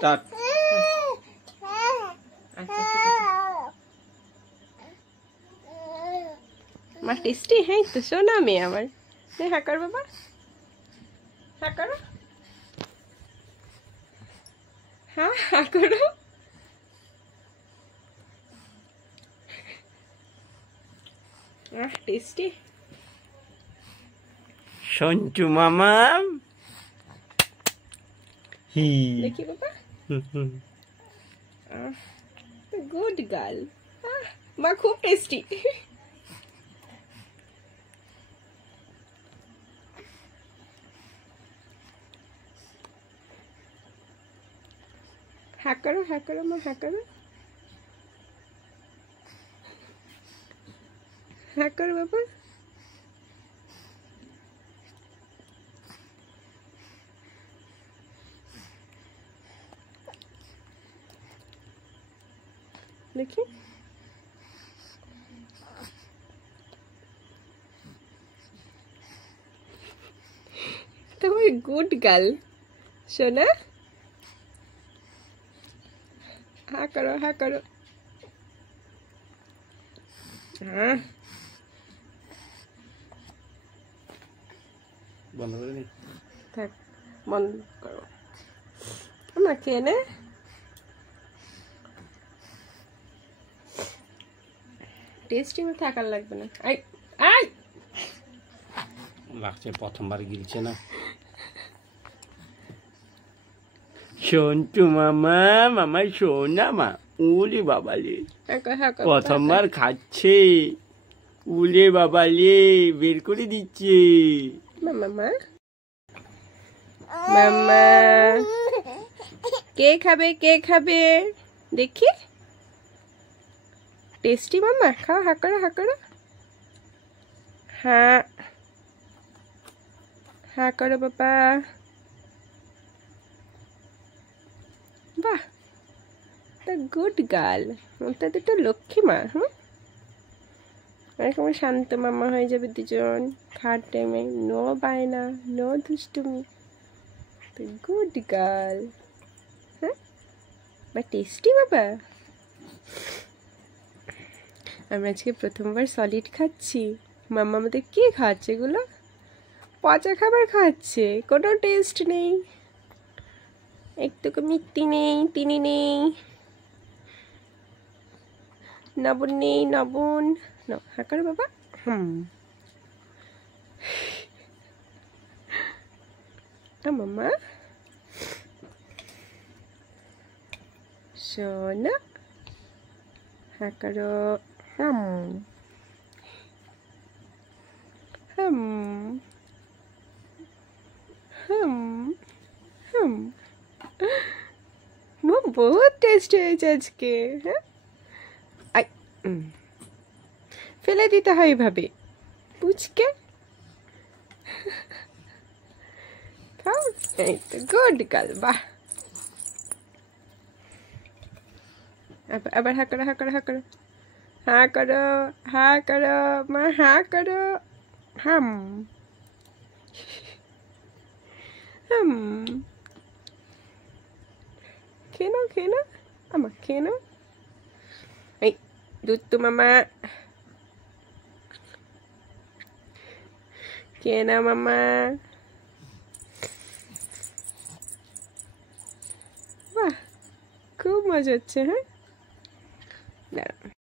স্টার্ট। আচ্ছা ঠিক আছে মা টেস্টি। হ্যাঁ তো শোনা মেয়ে আমার। হ্যাঁ কর বাবা, হ্যাঁ করো, হ্যাঁ হ্যাঁ করো। টেস্টি। সঞ্চু মামা হি দেখি বাবা। Good girl. মা খুব টেস্টি। হ্যাঁ করো, হ্যাঁ করো মা, হ্যাঁ করো, হ্যাঁ করো বাবা। দেখি তোমার গুড গার্ল সোনা। হ্যাঁ করো, হ্যাঁ করো। হ্যাঁ বন্ধ করে নি, থাক বন্ধ করো। আমরা খেয়ে নে। টেস্টিং থাকার লাগবে না। আই আই লাগছে প্রথমবার গিলছে না। সঞ্চু মামা, মামা সোনা মা, উলি বাবালে প্রথমবার খাচ্ছে, উলে বাবালে বের করে দিচ্ছে। মামা মামা কে খাবে, কে খাবে দেখি। টেস্টি মামা, খাও, হা করো, হা করো, হ্যাঁ হ্যাঁ করো বাবা। বাহ, তা গুড গার্ল। ওটা দুটো লক্ষ্মী মা। এরকম শান্ত মামা হয়ে যাবে দুজন খাওয়ার টাইমে। নো বায়না, নো দুষ্টুমি। Good girl. হ্যাঁ বা টেস্টি বাবা। আমি আজকে প্রথমবার সলিড খাচ্ছি। মাম্মা আমাদের কি খাচ্ছে এগুলো? পচা খাবার খাচ্ছে, কোনো টেস্ট নেই, একটুকু মিষ্টি নেই, চিনি নেই, লবণ নেই, লবণ। হ্যাঁ করো বাবা। মাম্মা সোনা, হ্যাঁ করো। बहुत टेस्ट হয়েছে আজকে। হ্যাঁ ফেলে দিতে হয় এইভাবে পুচকে। খাও, এই তো গুড গার্ল। বাহ, আবার হ্যাঁ করো, হ্যাঁ করো, হ্যাঁ করো, হ্যাঁ করো, হ্যাঁ করো মা, হ্যাঁ করো। হাম হাম খেয়ে নাও, খেয়ে নাও আমার, খেয়ে নাও। এই দুধ তো মামা, খেয়ে নাও মামা। বাহ, খুব মজা হচ্ছে। হ্যাঁ দাঁড়াও।